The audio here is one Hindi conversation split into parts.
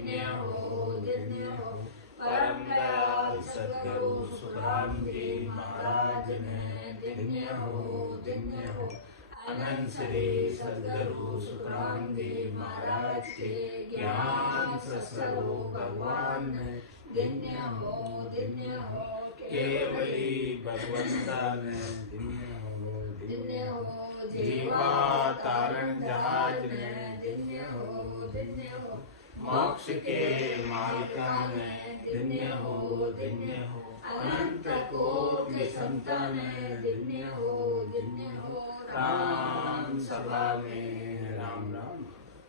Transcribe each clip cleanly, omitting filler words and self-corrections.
धन्य हो। परम दयाल सद्गुरु सुखराम जी महाराज ने धन्य हो। अनंत श्री सद्गुरु सुखराम जी महाराज के ज्ञान स्वरूप भगवान ने धन्य हो। केवली भगवंता ने धन्य हो। जीवा तारण जहाज ने धन्य हो। मोक्ष के मालिका ने धन्य हो। अनंत कोटि संतान धन्य हो। राम सभा में राम राम।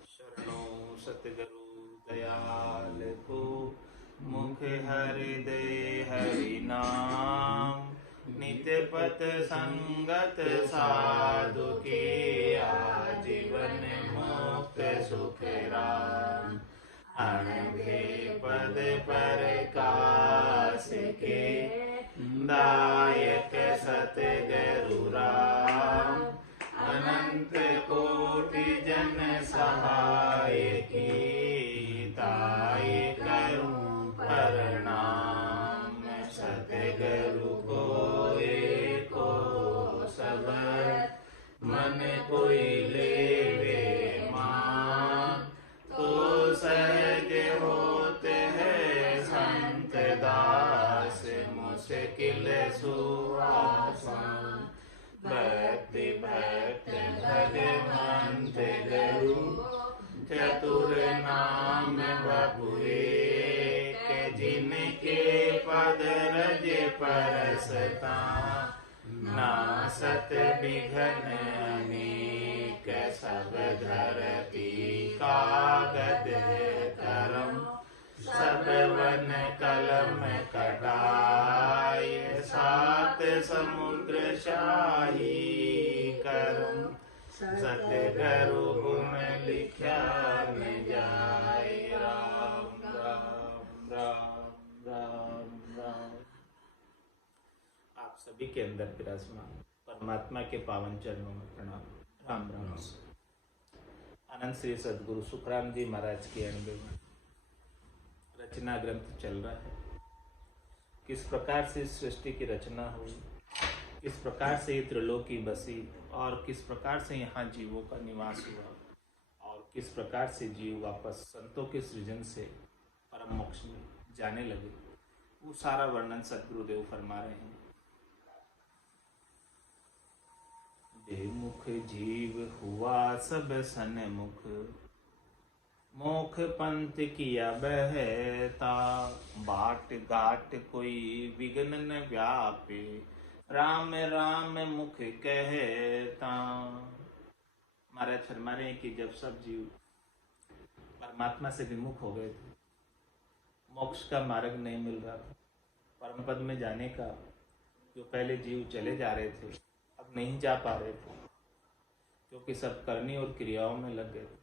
शरणो सतगुरु दयाल को मुख हृदय हरि नाम। नित्य पथ संगत साधु के आजीवन मुक्त सुख राम। अनघे पद पर काश के दायक सतगुरु राम। अनंत कोटि जन सहाय की ताय करूं प्रणाम। सतगुरु को एको सबद मन कोई लेवे मान। तो सहज होते हैं संत दास मुश्किल सुआसान। भक्ति भक्त भगवंत गुरु चतुर नाम बबुए। जिनके पद रज परसता नासत विघ्न अनेक। सब धरती कागद करम सब वन कलम कटाय। सात समुद्र शाही करम सतगुरु गुण लिखा न जाय। राम राम राम राम राम। आप सभी के अंदर विराजमान परमात्मा के पावन चरणों में प्रणाम। राम राम। अनंत श्री सद्गुरु सुखराम जी महाराज के अनुभव में रचना ग्रंथ चल रहा है। किस प्रकार से सृष्टि की रचना हुई, किस प्रकार से ये त्रिलोकी बसी और किस प्रकार से यहाँ जीवों का निवास हुआ और किस प्रकार से जीव वापस संतों के सृजन से परम मोक्ष में जाने लगे, वो सारा वर्णन सद्गुरुदेव फरमा रहे हैं। बेमुख जीव हुआ सब सन्मुख। मोख पंथ किया बहता। बाट घाट कोई विघ्न न व्यापे। राम राम मुख कहता। महाराज फरमा रहे हैं कि जब सब जीव परमात्मा से विमुख हो गए थे, मोक्ष का मार्ग नहीं मिल रहा था, परम पद में जाने का जो पहले जीव चले जा रहे थे अब नहीं जा पा रहे थे, क्योंकि सब करनी और क्रियाओं में लग गए थे,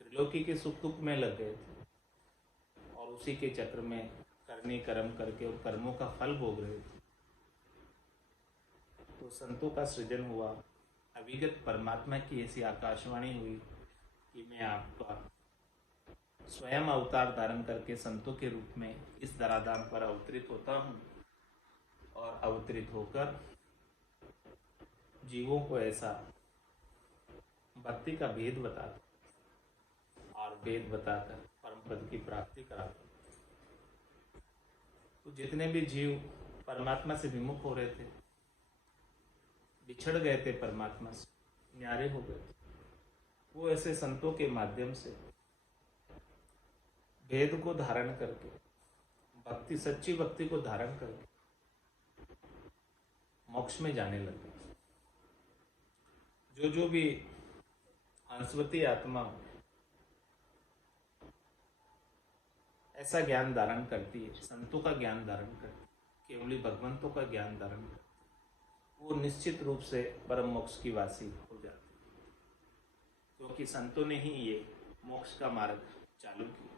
त्रिलोकी के सुख दुख में लग गए थे और उसी के चक्र में करनी कर्म करके और कर्मों का फल भोग रहे थे। तो संतों का सृजन हुआ। अविगत परमात्मा की ऐसी आकाशवाणी हुई कि मैं आपका स्वयं अवतार धारण करके संतों के रूप में इस धराधाम पर अवतरित होता हूँ और अवतरित होकर जीवों को ऐसा भक्ति का भेद बताता और भेद बताकर परम पद की प्राप्ति कराता। तो जितने भी जीव परमात्मा से विमुख हो रहे थे, बिछड़ गए थे परमात्मा से, न्यारे हो गए थे, वो ऐसे संतों के माध्यम से भेद को धारण करके, भक्ति सच्ची भक्ति को धारण करके मोक्ष में जाने लगे। जो भी हंसवती आत्मा ऐसा ज्ञान धारण करती है, संतों का ज्ञान धारण करती है, केवली भगवंतों का ज्ञान धारण करती है, वो निश्चित रूप से परम मोक्ष की वासी हो जाती है, क्योंकि संतों ने ही ये मोक्ष का मार्ग चालू किया।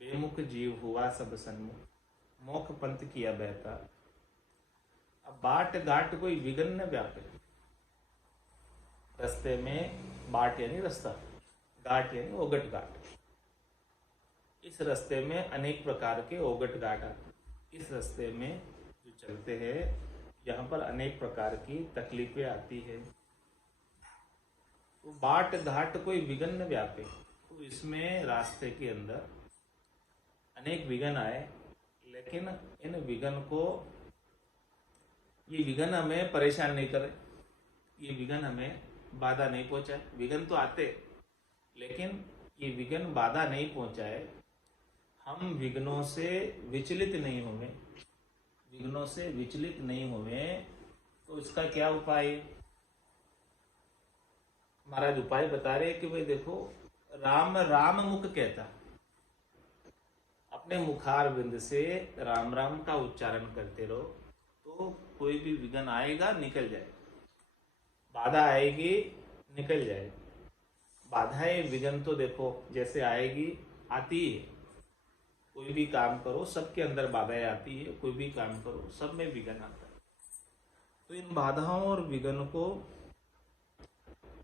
बेमुख जीव हुआ सब सन्मुख, मोख पंथ किया बहता। अब बाट घाट कोई विघ्न न व्यापे। रास्ते में बाट यानी रास्ता, घाट यानी ओगट घाट। इस रास्ते में अनेक प्रकार के ओगट गाट आते। इस रास्ते में जो चलते हैं यहाँ पर अनेक प्रकार की तकलीफें आती है। तो बाट घाट कोई विघ्न व्यापे, तो इसमें रास्ते के अंदर अनेक विघ्न आए, लेकिन इन विघ्न को, ये विघ्न हमें परेशान नहीं करे, ये विघ्न हमें बाधा नहीं पहुंचाए। विघ्न तो आते, लेकिन ये विघ्न बाधा नहीं पहुंचाए। हम विघ्नों से विचलित नहीं होंगे, विघ्नों से विचलित नहीं हुए, तो इसका क्या उपाय है? महाराज उपाय बता रहे कि भाई देखो, राम राम मुख कहता, अपने मुखार बिंद से राम राम का उच्चारण करते रहो, तो कोई भी विघ्न आएगा निकल जाएगा, बाधा आएगी निकल जाएगी। बाधाएं विघ्न तो देखो जैसे आएगी आती है, कोई भी काम करो सबके अंदर बाधाएं आती है, कोई भी काम करो सब में विघ्न आता है। तो इन बाधाओं और विघ्न को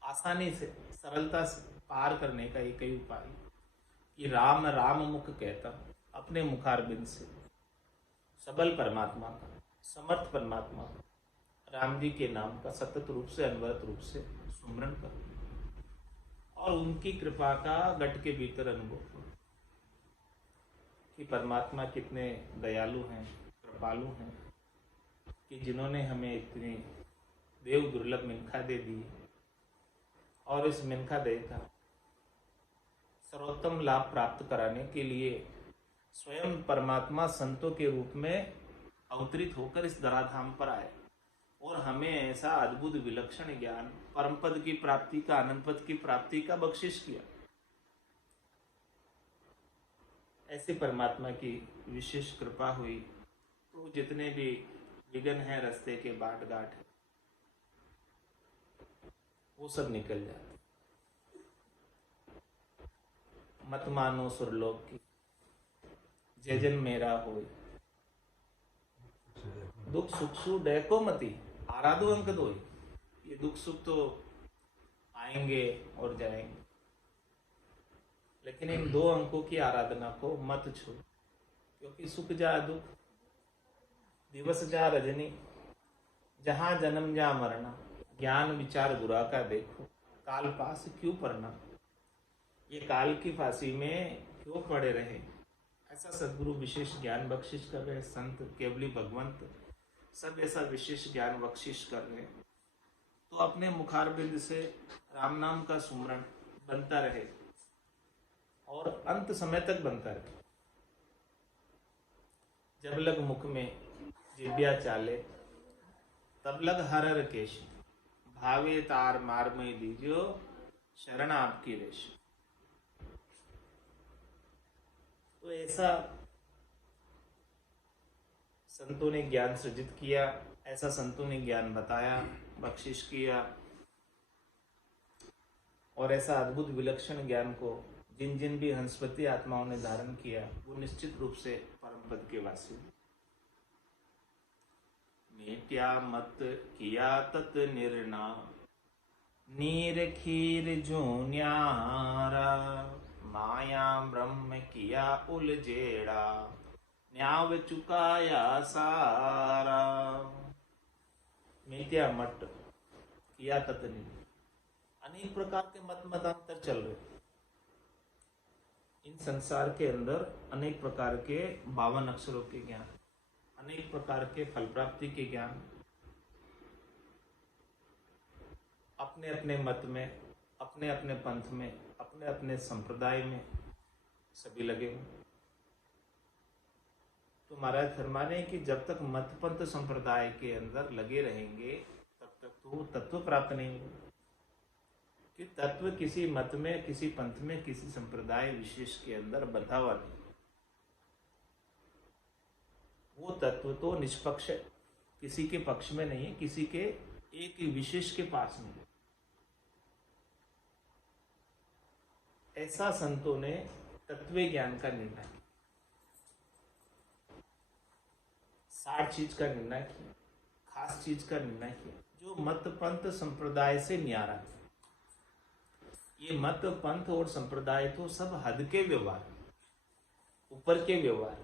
आसानी से, सरलता से पार करने का एक ही उपाय कि राम राम मुख कहता, अपने मुखारबिंद से सबल परमात्मा का, समर्थ परमात्मा का, राम जी के नाम का सतत रूप से, अनवरत रूप से सुमरण कर, और उनकी कृपा का गट के भीतर अनुभव करो कि परमात्मा कितने दयालु हैं, कृपालु हैं, कि जिन्होंने हमें इतनी देव दुर्लभ मिनखा दे दी, और इस मिनखा दे का सर्वोत्तम लाभ प्राप्त कराने के लिए स्वयं परमात्मा संतों के रूप में अवतरित होकर इस धराधाम पर आए, और हमें ऐसा अद्भुत विलक्षण ज्ञान, परम पद की प्राप्ति का, अनंत पद की प्राप्ति का बख्शिश किया। ऐसे परमात्मा की विशेष कृपा हुई, तो जितने भी विघ्न हैं, रास्ते के बाट घाट है, वो सब निकल जाते। मत मानो सुरलोक की, जय जन मेरा होय, दुख सुख सु डैको मती, आराधो अंक दो। ये दुख सुख तो आएंगे और जाएंगे, लेकिन इन दो अंकों की आराधना को मत छो, क्योंकि सुख जा दुख, दिवस जा रजनी, जहां जन्म जा मरना, ज्ञान विचार बुरा का देखो, काल पास क्यों पड़ना। ये काल की फांसी में क्यों पड़े रहे। ऐसा सदगुरु विशेष ज्ञान बख्शिश कर रहे, संत केवली भगवंत सब ऐसा विशेष ज्ञान बख्शिश कर रहे। तो अपने मुखारबिंद से राम नाम का सुमरण बनता रहे, और अंत समय तक बनता रहे। जब लग मुख में जिब्या चाले, तब लग हर हर केश, भावे तार मारमय दीजियो, शरण आपकी रेश। तो ऐसा संतों ने ज्ञान सृजित किया, ऐसा संतों ने ज्ञान बताया, बख्शिश किया, और ऐसा अद्भुत विलक्षण ज्ञान को जिन जिन भी हंसपति आत्माओं ने धारण किया, वो निश्चित रूप से परम पद के वासी। मेट्या मत किया तत निर्णा, नीर खीर जो न्यारा, माया ब्रह्म किया उलझेड़ा, न्याव चुकाया सारा। मिथ्या मत किया तत नहीं, अनेक प्रकार के मत मतांतर चल रहे। इन संसार के अंदर अनेक प्रकार के 52 अक्षरों के ज्ञान, अनेक प्रकार के फल प्राप्ति के ज्ञान, अपने अपने मत में, अपने अपने पंथ में, अपने अपने संप्रदाय में सभी लगे हुए। तो महाराज फरमाने कि जब तक मत पंथ संप्रदाय के अंदर लगे रहेंगे, तब तक तो तत्व प्राप्त नहीं होगा। कि तत्व किसी मत में, किसी पंथ में, किसी संप्रदाय विशेष के अंदर बंधा हुआ नहीं। वो तत्व तो निष्पक्ष है, किसी के पक्ष में नहीं है, किसी के एक विशेष के पास नहीं है। ऐसा संतों ने तत्व ज्ञान का निर्णय किया, सार चीज का निर्णय किया, खास चीज का निर्णय किया, जो मत पंथ संप्रदाय से न्यारा है। ये मत पंथ और संप्रदाय तो सब हद के व्यवहार, ऊपर के व्यवहार,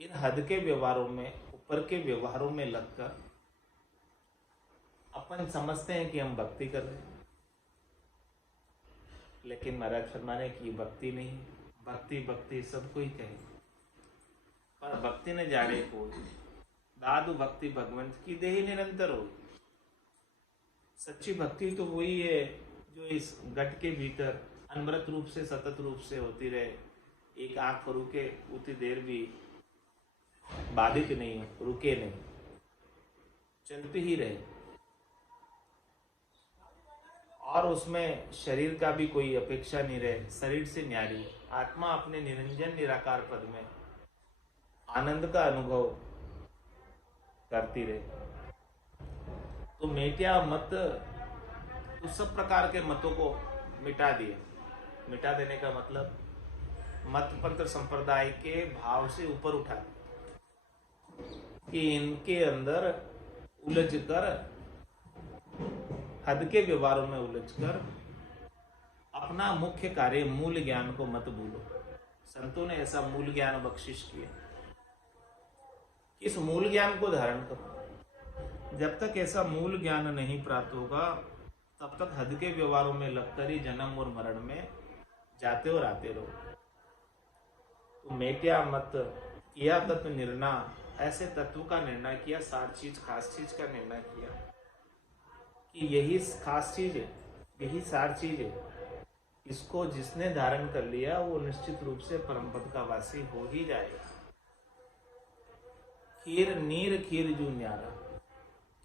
इन हद के व्यवहारों में, ऊपर के व्यवहारों में लगकर अपन समझते हैं कि हम भक्ति कर रहे हैं, लेकिन महाराज फरमाने की भक्ति नहीं। भक्ति भक्ति सबको ही कहे, पर भक्ति न जाने को दादु भक्ति भगवंत की देही निरंतर हो। सच्ची भक्ति तो वही है जो इस घट के भीतर अनवरत रूप से, सतत रूप से होती रहे। एक आंख रुके उतनी देर भी बाधित नहीं हो, रुके नहीं, चलती ही रहे, और उसमें शरीर का भी कोई अपेक्षा नहीं रहे। शरीर से न्यारी आत्मा अपने निरंजन निराकार पद में आनंद का अनुभव करती रहे। तो मेटिया मत, तो सब प्रकार के मतों को मिटा दिया। मिटा देने का मतलब मत पंथ संप्रदाय के भाव से ऊपर उठा कि इनके अंदर उलझ कर, हद के व्यवहारों में उलझकर अपना मुख्य कार्य मूल ज्ञान को मत भूलो। संतों ने ऐसा मूल ज्ञान बख्शिश किया। इस मूल ज्ञान को धारण करो। जब तक ऐसा मूल ज्ञान नहीं प्राप्त होगा तब तक हद के व्यवहारों में लगकर ही जन्म और मरण में जाते और आते रहो। तो मेटिया मत किया तत्व निर्णय, ऐसे तत्व का निर्णय किया, सार चीज खास चीज का निर्णय किया कि यही खास चीज है, यही सार चीज है। इसको जिसने धारण कर लिया वो निश्चित रूप से परम पद का वासी हो ही जाएगा। खीर नीर खीर जू न्यारा,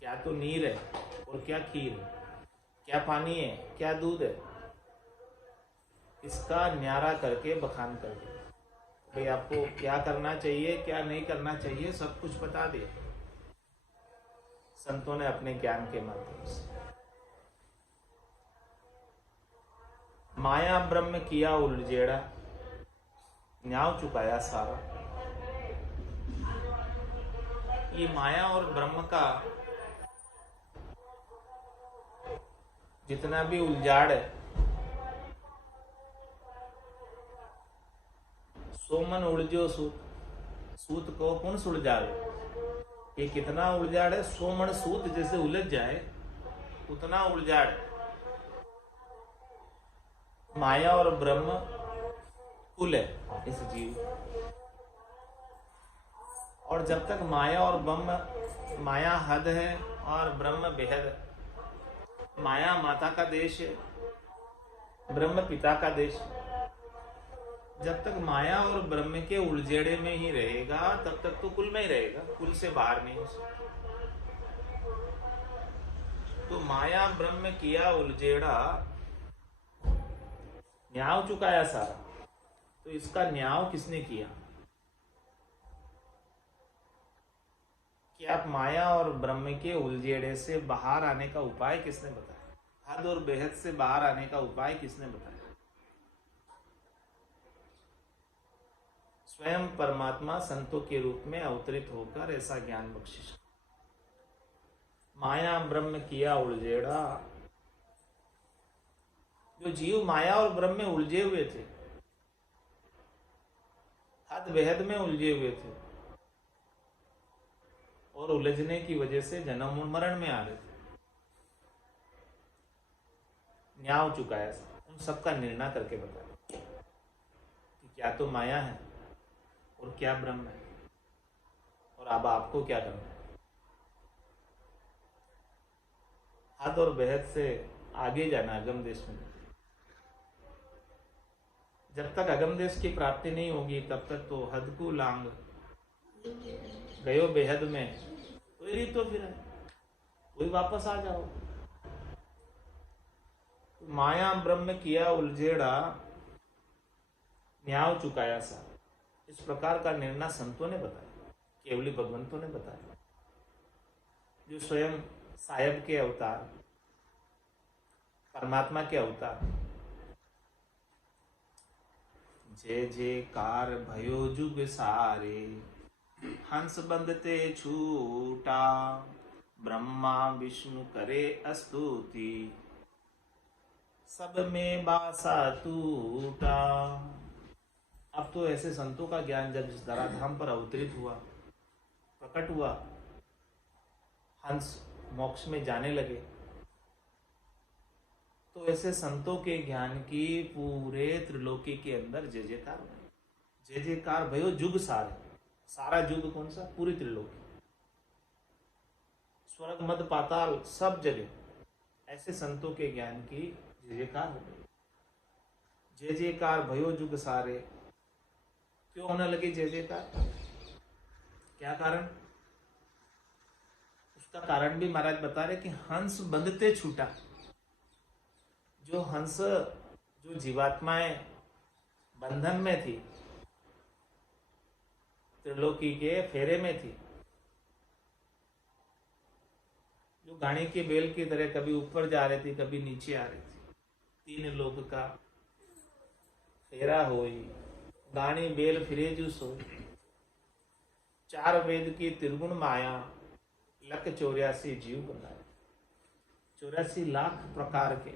क्या तो नीर है और क्या खीर है, क्या पानी है, क्या दूध है, इसका न्यारा करके बखान कर दिया। भाई आपको क्या करना चाहिए, क्या नहीं करना चाहिए, सब कुछ बता दिया संतों ने अपने ज्ञान के माध्यम से। माया ब्रह्म किया उलझेड़ा, न्याव चुकाया सारा। ये माया और ब्रह्म का जितना भी उलझाड़ है, सोमन उलझो सूत, सूत को कौन सुलझावे। ये कितना उलझाड़ है, सोमन सूत जैसे उलझ जाए उतना उलझाड़ है। माया और ब्रह्म कुल है इस जीव, और जब तक माया और ब्रह्म, माया हद है और ब्रह्म बेहद है। माया माता का देश है, ब्रह्म पिता का देश है। जब तक माया और ब्रह्म के उलझेड़े में ही रहेगा तब तक तो कुल में ही रहेगा, कुल से बाहर नहीं हो सकता। तो माया ब्रह्म किया उलझेड़ा, न्याव चुकाया सारा। तो इसका न्याव किसने किया कि आप माया और ब्रह्म के उलझेड़े से बाहर आने का उपाय किसने बताया, हद और बेहद से बाहर आने का उपाय किसने बताया। स्वयं परमात्मा संतों के रूप में अवतरित होकर ऐसा ज्ञान बख्शिश। माया ब्रह्म किया उलझेड़ा, जो जीव माया और ब्रह्म में उलझे हुए थे, हद बेहद में उलझे हुए थे और उलझने की वजह से जन्म और मरण में आ रहे थे, न्याव चुकाया, उन सबका निर्णय करके बताया कि क्या तो माया है और क्या ब्रह्म है, और अब आपको क्या करना है। हद और बेहद से आगे जाना अगम देश में। जब तक अगम देश की प्राप्ति नहीं होगी तब तक तो हद को लांग गयो बेहद में, वही तो फिर है, वही वापस आ जाओ। माया ब्रह्म किया उलझेड़ा, न्याव चुकाया सा। इस प्रकार का निर्णय संतों ने बताया, केवली भगवंतों ने बताया, जो स्वयं साहेब के अवतार, परमात्मा के अवतार। जय जयकार भयो जुग सारे, हंस बंदते छूटा, ब्रह्मा विष्णु करे स्तुति, सब में बासा टूटा। अब तो ऐसे संतों का ज्ञान जब इस धराधाम पर अवतरित हुआ, प्रकट हुआ, हंस मोक्ष में जाने लगे, तो ऐसे संतों के ज्ञान की पूरे त्रिलोकी के अंदर जय जयकार हुई। जय जयकार भयो जुग सारे, सारा युग कौन सा? पूरी त्रिलोकी, स्वर्ग मध्य पाताल सब जगह ऐसे संतों के ज्ञान की जय जयकार हो गई। जय जयकार भयो जुग सारे, क्यों होने लगी जय जयकार? क्या कारण? उसका कारण भी महाराज बता रहे कि हंस बंधते छूटा। जो हंस, जो जीवात्माएं बंधन में थी, त्रिलोकी के फेरे में थी, जो गाड़ी के बेल की तरह कभी ऊपर जा रही थी, कभी नीचे आ रही थी, तीन लोक का फेरा होई, गाड़ी बेल फिरे जू सोई, चार वेद की त्रिगुण माया, लख 84 जीव बनाए। 84 लाख प्रकार के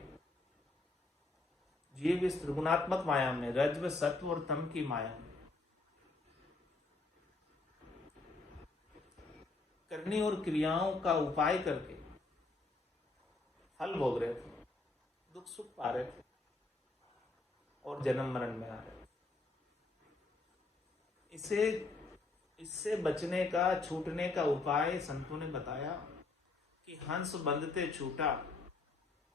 जीव इस त्रिगुणात्मक माया में, रज्व सत्व और तम की माया में करनी और क्रियाओं का उपाय करके फल भोग रहे थे, दुख सुख पा रहे थे और जन्म मरण में आ रहे थे। इससे बचने का, छूटने का उपाय संतों ने बताया कि हंस बंधते छूटा,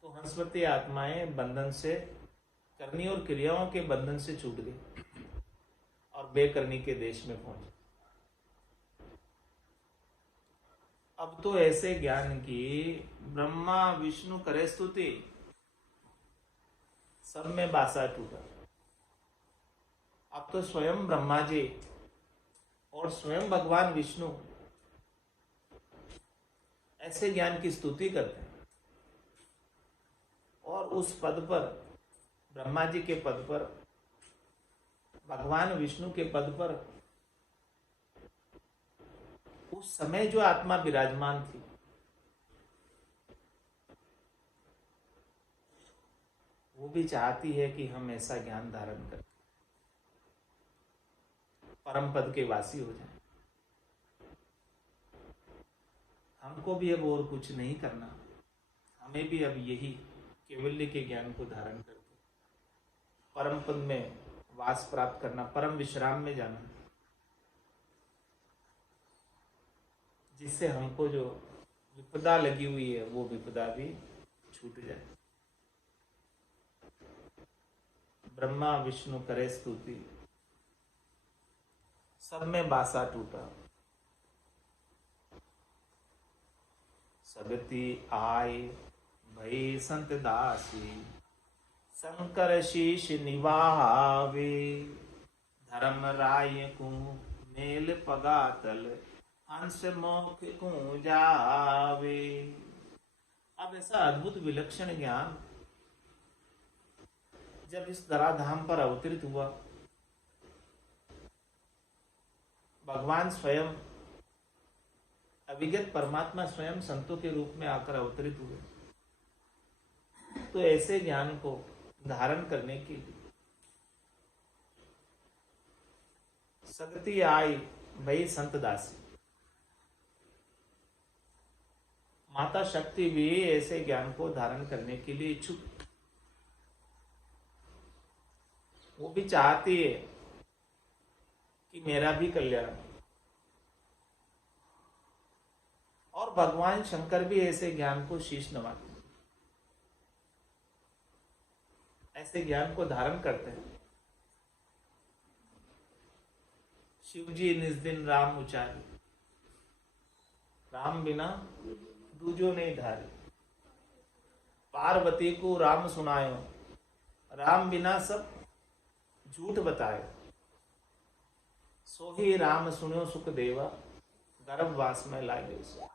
तो हंसवती आत्माएं बंधन से, करनी और क्रियाओं के बंधन से छूट गई और बेकरनी के देश में पहुंचे। अब तो ऐसे ज्ञान की ब्रह्मा विष्णु करे स्तुति, सब में बासा टूटा। अब तो स्वयं ब्रह्मा जी और स्वयं भगवान विष्णु ऐसे ज्ञान की स्तुति करते हैं और उस पद पर, ब्रह्मा जी के पद पर, भगवान विष्णु के पद पर उस समय जो आत्मा विराजमान थी, वो भी चाहती है कि हम ऐसा ज्ञान धारण करें, परम पद के वासी हो जाएं। हमको भी अब और कुछ नहीं करना, हमें भी अब यही केवल्य के ज्ञान को धारण करके परम पद में वास प्राप्त करना, परम विश्राम में जाना, जिससे हमको जो विपदा लगी हुई है वो विपदा भी छूट जाए। ब्रह्मा विष्णु करे स्तुति, सब में बासा टूटा, सगति आए भई संत दासी, शंकर शीश निवावे, धर्म राय को मेल पगातल, हंस मोख को जावे। अब ऐसा अद्भुत विलक्षण ज्ञान जब इस धराधाम पर अवतरित हुआ, भगवान स्वयं, अविगत परमात्मा स्वयं संतों के रूप में आकर अवतरित हुए, तो ऐसे ज्ञान को धारण करने के लिए सगति आई भई संत दासी, माता शक्ति भी ऐसे ज्ञान को धारण करने के लिए इच्छुक। वो भी चाहती है कि मेरा भी कल्याण, और भगवान शंकर भी ऐसे ज्ञान को शीश नवाते हैं, ऐसे ज्ञान को धारण करते हैं। शिव जी निज दिन राम उचारे, राम बिना दूजो नहीं धारे, पार्वती को राम सुनायो, राम बिना सब झूठ बताए, सो ही राम सुनो सुख देवा, गर्भवास में लागे सो।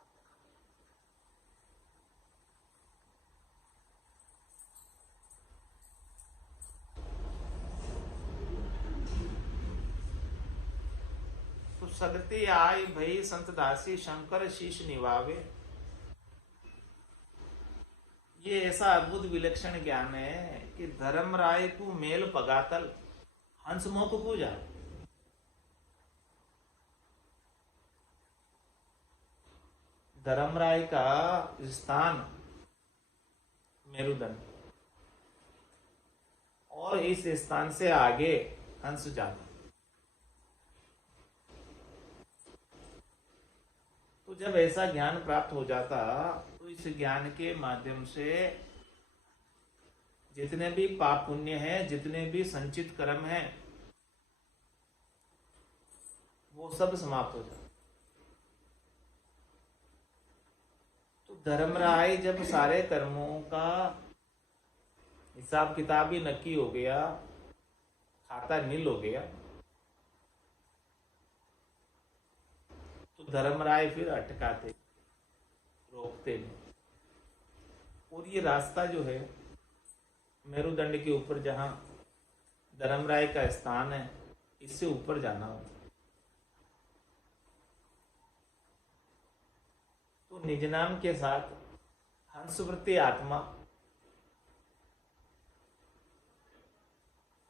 तो सगति आई भई संत दासी, शंकर शीश निवावे। ये ऐसा अद्भुत विलक्षण ज्ञान है कि धर्म राय को मेल पगातल, हंसमुख को जाओ। धर्मराय का स्थान मेरुदंड, और इस स्थान से आगे हंस जाता। तो जब ऐसा ज्ञान प्राप्त हो जाता तो इस ज्ञान के माध्यम से जितने भी पाप पुण्य हैं, जितने भी संचित कर्म हैं, वो सब समाप्त हो जाते। तो धर्मराय जब सारे कर्मों का हिसाब किताब ही नक्की हो गया, खाता नील हो गया, तो धर्मराय फिर अटकाते, रोकते नहीं। और ये रास्ता जो है मेरुदंड के ऊपर जहां धर्मराय का स्थान है, इससे ऊपर जाना होता। तो निज नाम के साथ हंसवृत्ति आत्मा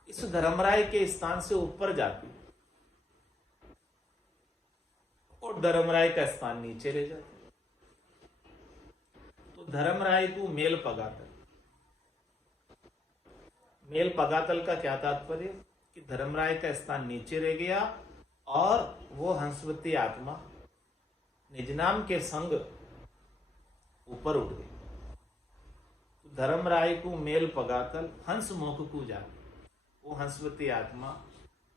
इस धर्मराय के स्थान से ऊपर जाती और धर्मराय का स्थान नीचे ले जाती। तो धर्मराय को मेल पगातल। मेल पगातल का क्या तात्पर्य? कि धर्मराय का स्थान नीचे रह गया और वो हंसवती आत्मा निजनाम के संग ऊपर उठ गई। तो धर्मराय को मेल पगातल हंस मुख को जाती। वो हंसवती आत्मा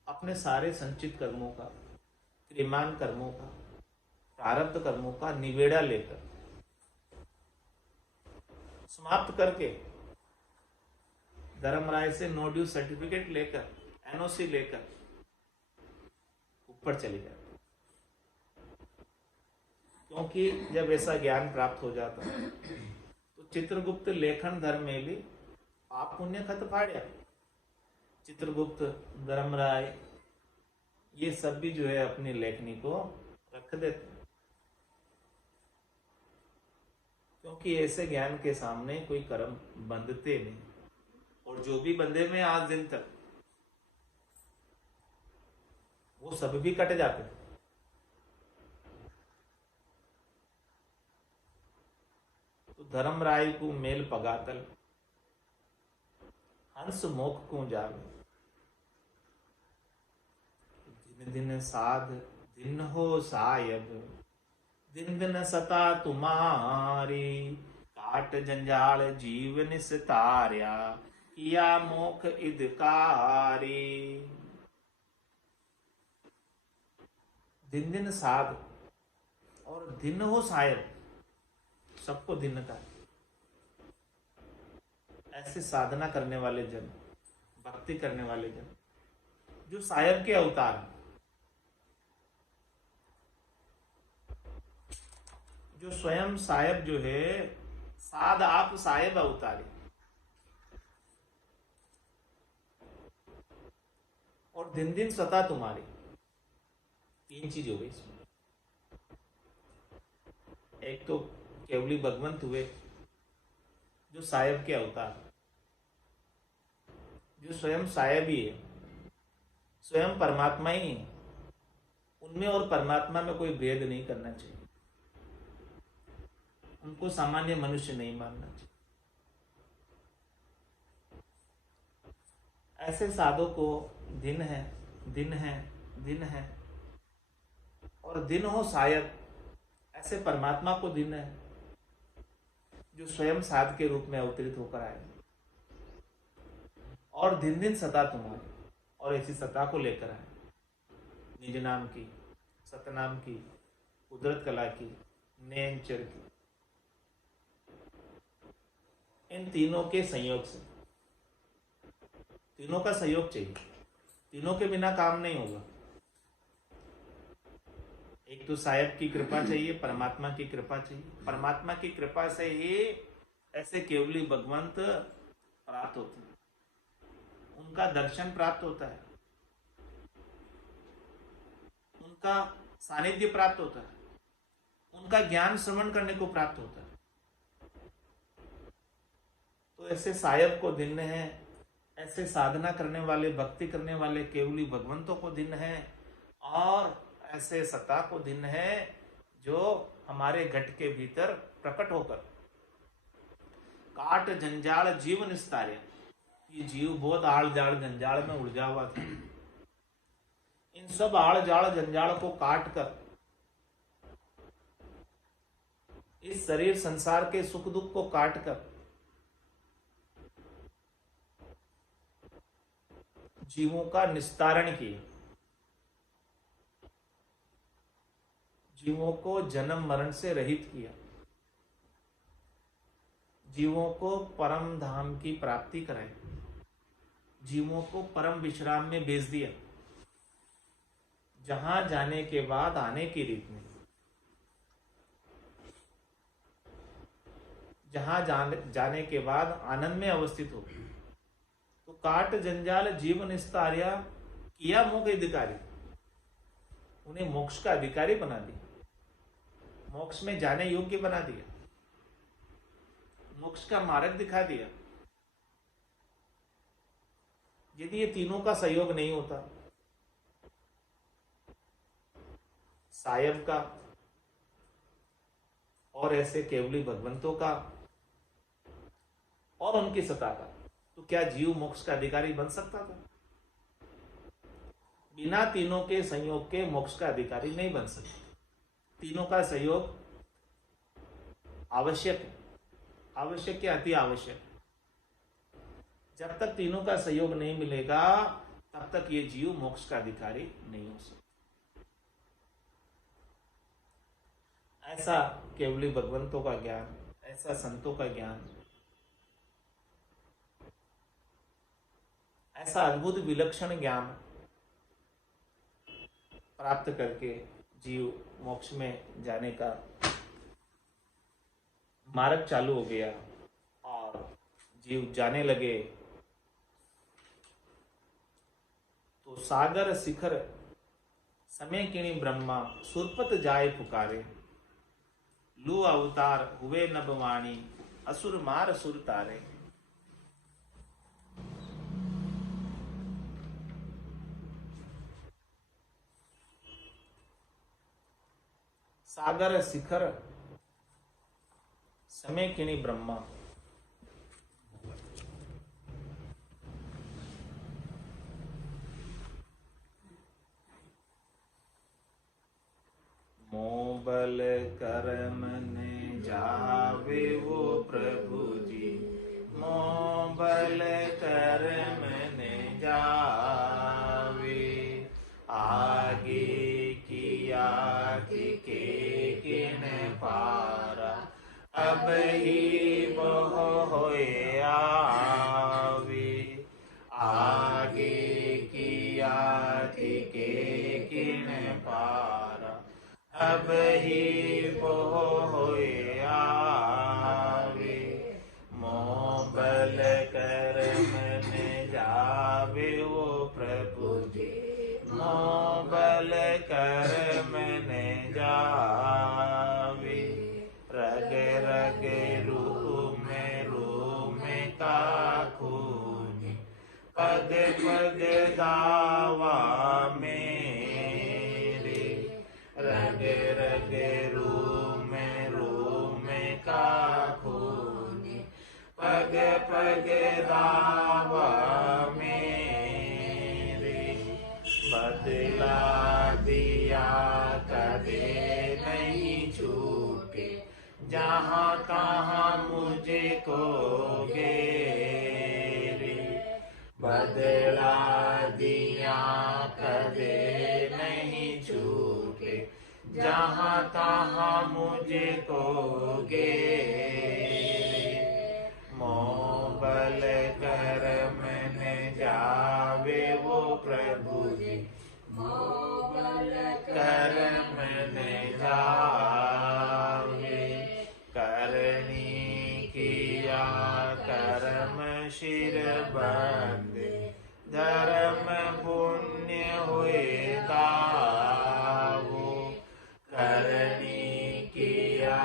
अपने सारे संचित कर्मों का, क्रियमान कर्मों का, प्रारब्ध कर्मों का निवेड़ा लेकर, समाप्त करके, धर्मराय से नो ड्यू सर्टिफिकेट लेकर, एनओसी लेकर ऊपर चली जाती। क्योंकि जब ऐसा ज्ञान प्राप्त हो जाता है तो चित्रगुप्त लेखन धर्म में भी पाप पुण्य खत फाड़िया। चित्रगुप्त, धर्मराय, ये सब भी जो है अपनी लेखनी को रख देते, क्योंकि ऐसे ज्ञान के सामने कोई कर्म बंधते नहीं। और जो भी बंधे में आज दिन तक, वो सब भी कट जाते। तो धर्मराय को मेल पगातल हंस मोख को जावे। दिन दिन साध दिन हो सायब, दिन दिन सता तुम्हारी, काट जंजाल जीवन सितार्या, किया मोख इदकारी। दिन दिन साध और दिन हो सायब, सबको दिन का। ऐसे साधना करने वाले जन, भक्ति करने वाले जन, जो सायब के अवतार हैं, जो स्वयं सायब जो है, साध आप सायब अवतारी। और दिन दिन सता तुम्हारी, तीन चीज हो गई इसमें। एक तो केवली भगवंत हुए जो सायब के अवतार, जो स्वयं सायब ही है, स्वयं परमात्मा ही है। उनमें और परमात्मा में कोई भेद नहीं करना चाहिए, उनको सामान्य मनुष्य नहीं मानना चाहिए। ऐसे साधु को दिन है, दिन है, दिन है, और दिन हो शायद, ऐसे परमात्मा को दिन है जो स्वयं साध के रूप में अवतरित होकर आए। और दिन दिन सता तुम्हारी, और ऐसी सता को लेकर आए, निज नाम की, सतनाम की, कुदरत कला की, नैन चर की। इन तीनों के संयोग से, तीनों का सहयोग चाहिए, तीनों के बिना काम नहीं होगा। एक तो सायब की कृपा चाहिए, परमात्मा की कृपा चाहिए। परमात्मा की कृपा से ही ऐसे केवली भगवंत प्राप्त होते हैं, उनका दर्शन प्राप्त होता है, उनका सानिध्य प्राप्त होता है, उनका ज्ञान श्रवण करने को प्राप्त होता है। तो ऐसे सायब को दिन है, ऐसे साधना करने वाले, भक्ति करने वाले केवली भगवंतों को दिन है, और ऐसे सत्ता को दिन है जो हमारे घट के भीतर प्रकट होकर काट जंजाल जीव निस्तारे। ये जीव बहुत आड़ जाड़ जंजाल में उलझा हुआ था। इन सब आड़ जाड़ जंजाल को काट कर इस शरीर संसार के सुख दुख को काट कर जीवों का निस्तारण किया, जीवों को जन्म मरण से रहित किया, जीवों को परम धाम की प्राप्ति कराई, जीवों को परम विश्राम में भेज दिया, जहां जाने के बाद आने की रीत नहीं, जहां जाने के बाद आनंद में अवस्थित हो। तो काट जंजाल जीव निस्तार्या किया मोक्ष अधिकारी, उन्हें मोक्ष का अधिकारी बना दिया, मोक्ष में जाने योग्य बना दिया, मोक्ष का मार्ग दिखा दिया। यदि ये तीनों का सहयोग नहीं होता, सायब का और ऐसे केवली भगवंतों का और उनकी सत्ता का, तो क्या जीव मोक्ष का अधिकारी बन सकता था? बिना तीनों के संयोग के मोक्ष का अधिकारी नहीं बन सकता। तीनों का सहयोग आवश्यक है, आवश्यक या अति आवश्यक है। जब तक तीनों का सहयोग नहीं मिलेगा तब तक ये जीव मोक्ष का अधिकारी नहीं हो सकता। ऐसा केवली भगवंतों का ज्ञान, ऐसा संतों का ज्ञान, ऐसा अद्भुत विलक्षण ज्ञान प्राप्त करके जीव मोक्ष में जाने का मार्ग चालू हो गया और जीव जाने लगे। तो सागर शिखर समय किणी ब्रह्मा सुरपत जाए पुकारे, लू अवतार हुए नभवाणी असुर मार सुर तारे। सागर शिखर समय किणी ब्रह्मा, मोबल करम ने जावे वो प्रभु जी, मोबल करम ने जावे, आगे किया के किन पारा, अब ही बह होए आवे, आगे किया के किन पारा, अब ही बह होए आवे, मोबल करम ने जावे वो प्रभु जी, मोबल करम ने जावे, रग रग रूम का खून, पग पग दावा मेरे, रग रग रूम का खून, पग पग दावा मेरे, बदला दिया कदे नहीं छूटे, जहाँ कहाँ मुझे को गेरे, बदला दिया कदे नहीं छूटे, जहाँ तहाँ मुझे को गेरे, मोबल करम ने जावे वो प्रभु जी, मोबल करम ने जावे, करनी किया करम शिर बंदे, धर्म पुण्य हुए दावो, करनी किया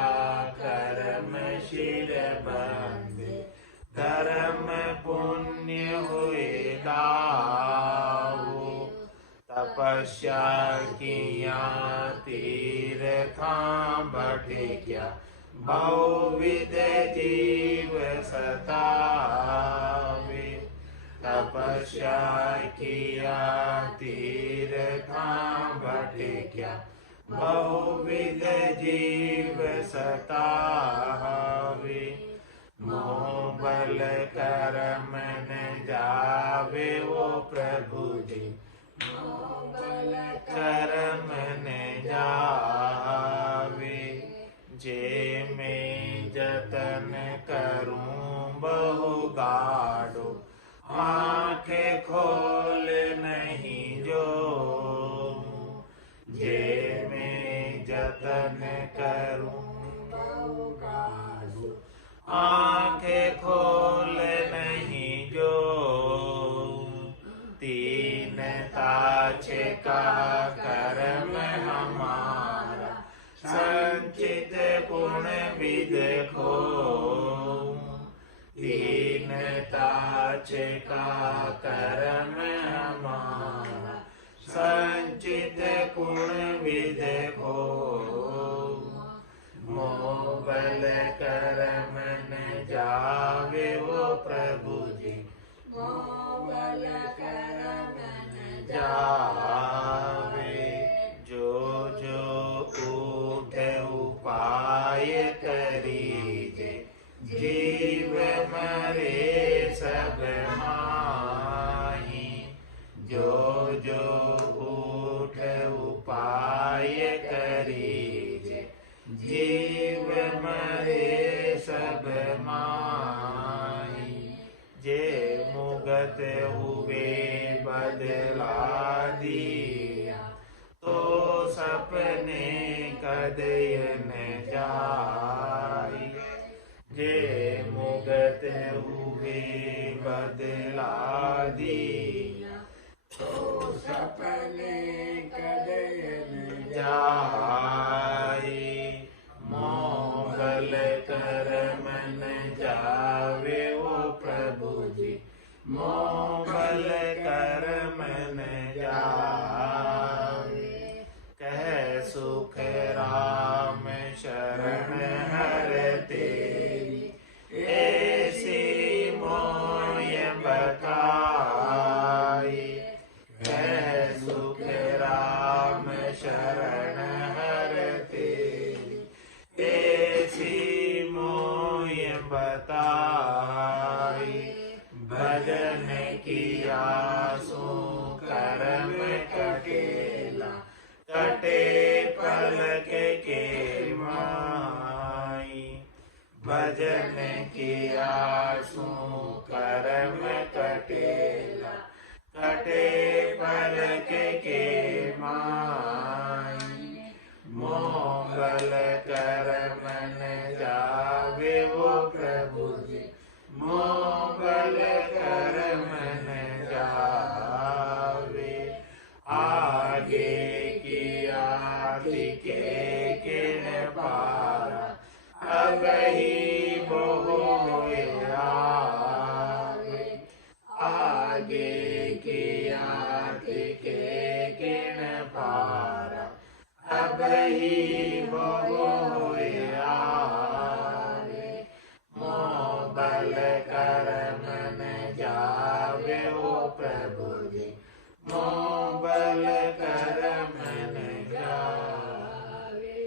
करम शिर बंदे, धर्म पुण्य हुए तपस्या किया तीर्था भटक्या बहुविध जीव सतावे। तपस्या किया तीर्था भटक्या बहुविध जीव सतावे। मोह बल कर्म न जावे वो प्रभु जी, मोह बल कर्म न जावे। जे मैं जतन करूं बहु गाढ़ो, आंखें खोल नहीं जो। जे मैं जतन करूं बहु गाढ़ो, आंखें खोल नहीं जो। तीन ताछे का कर्म हमारा, संचित पुण्य विद खो। तीन ताछे का कर्म हमारा, संचित पुण्य विद खो। मोह बल कर्म न जावे वो प्रभु जी, मोह बल कर्म न जावे। जो जो उठे उपाय करीजे, जीव मरे सब माही। जो जो उठे उपाय करीजे, जीव मरे सब माही। जे मुगत हुए बदला दिया, तो सपने कदय न जाई। जे मुगत हुए बदला दिया, तो सपने कदय न जाई। मोह बल कर्म न जावे वो प्रभु जी, मोह बल कर्म न जावे। कह सुख राम शरण हर तेरी, ऐसी मोय बताई। कह सुख राम शरण हर तेरी, ऐसी मोय बताई। भजन किया सो कर्म कटेला, कटे पलक के माई। भजन किया सो कर्म कटेला, कटे पलक के माई। मोह बल कर्म न जावे वो प्रभु जी, मोह बल कर्म न जावे। आगे किया के किन पारा, अब ही बोए आवे। आगे किया के किन पारा, अब ही बोए आवे। मोह बल कर्म न जावे वो प्रभु जी, मोह बल कर्म न जावे।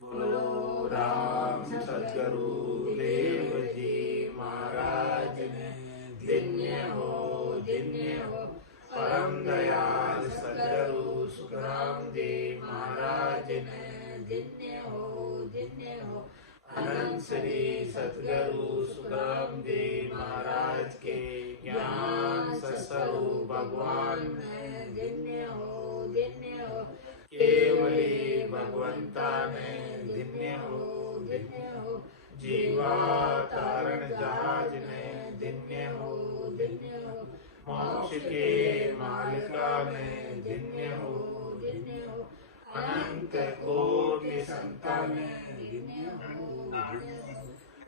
बोलो राम सद्गुरु देव जी महाराज ने धन्य हो परम दयाल सद्गुरु सुखराम देव महाराज ने धन्य हो अनंत श्री सद्गुरु सुखराम देव महाराज के ज्ञान स्वरूप भगवान ने धन्य हो केवली भगवंता ने धन्य हो जीवा तारण जहाज ने धन्य हो मोक्ष के मालिका ने धन्य हो अनंत कोटि संतान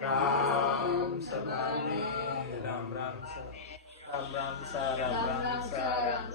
राम सभा में राम राम सा राम राम सा राम राम सा राम